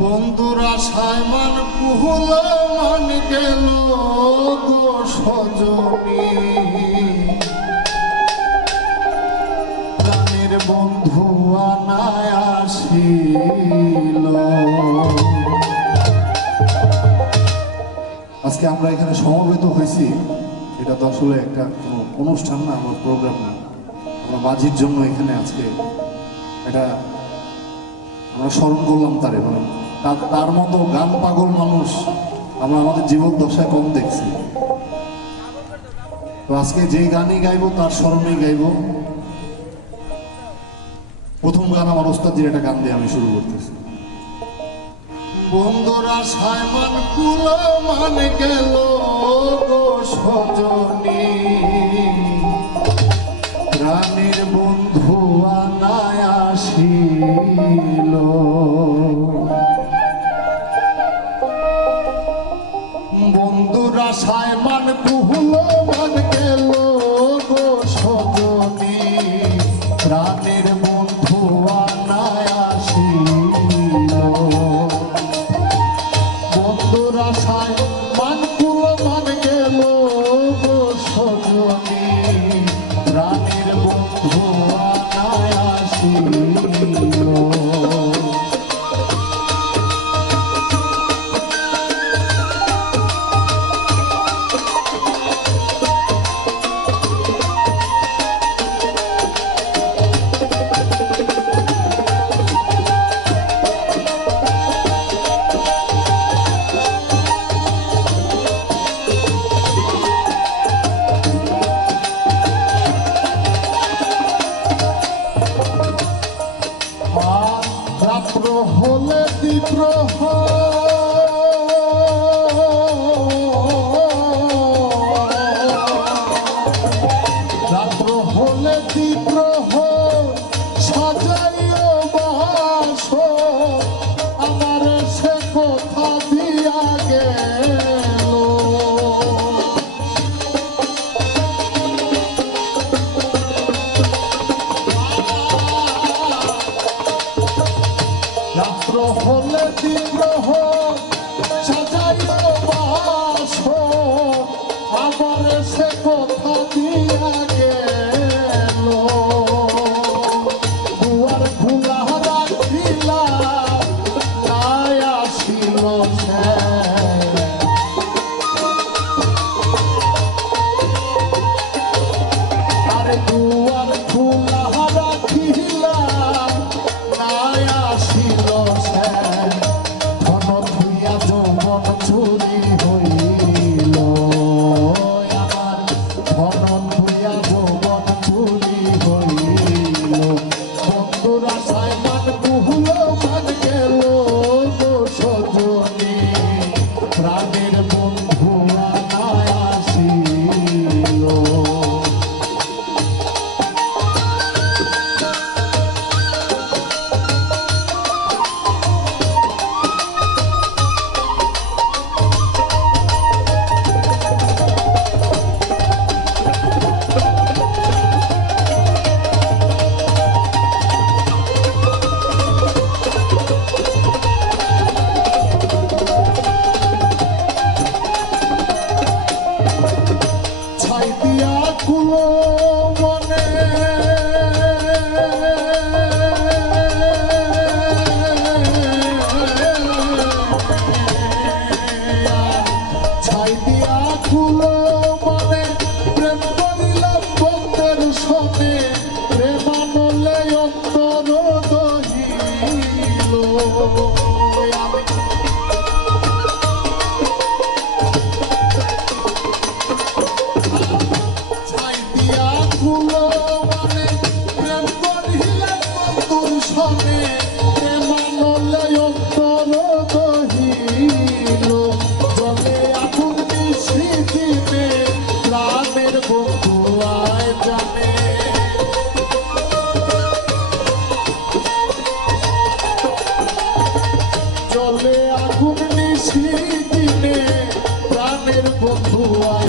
বন্ধুরা সাইমান কুহল মান গেল গো সজনী, প্রাণের বন্ধু আনায় আসিল। আজকে আমরা এখানে সমবেত হয়েছি, এটা তো আসলে একটা কোনো অনুষ্ঠান না, আমার প্রোগ্রাম না। আমরা মাঝির জন্য এখানে আজকে এটা আমরা স্মরণ করলাম তারে, মানে তার মতো গান পাগল মানুষ আমরা আমাদের জীবন দশায় কম দেখছি। তো আজকে যে গানই গাইবো তার স্মরণেই গাইবো। প্রথম গান আমার ওস্তাদের একটা গান দিয়ে আমি শুরু করতেছি। বন্ধুরা সাইমান কুল মান গেল গো সজনী, প্রাণের বন্ধু আনায় আসিল। বন্ধুরা সাইমান কুল মান গেল গো সজনী, প্রাণের বন্ধু আনায় আসিল। বন্ধুরা সাইমান কুল মান গেল গো সজনী, প্রাণের বন্ধু আনায় আসিল। রাত্র হলে দ্বীপ্রহ, রাত্র হলে দ্বীপ্রহ সাজাইও বাস, আমার সে কথা দিয়া গেল। রাত্র হলে দ্বীপ্রহ সাজাইও বাস, আমার সে কথা দিয়া গেল। দুয়ার খোলা রাখিলাম নাই আসিল সে, আরে দুয়ার খোলা রাখিলাম নাই আসিল সে। ধন ধুইয়া যৌবন চুরি হইল আমার, ধন ধুইয়া যৌবন চুরি হইল। বন্ধুরা সাইমান কুহল মান গেল গো সজনী, প্রাণের বন্ধু আনায় আসিল। ছাই দিয়া কুলো মনে, ছাই দিয়া কুলো মনে, প্রেম করিলাম বন্ধের সনে, প্রেমানলে অন্তর দহিল। ছাই দিয়া কুলো মানে প্রেম করিলাম বন্ধুর সনে, প্রেমানলে অন্তর দহিল। জলে আগুন নিশিদিনে প্রাণের বন্ধু আয় জানে, জলে আগুন নিশিদিনে প্রাণের বন্ধু আয়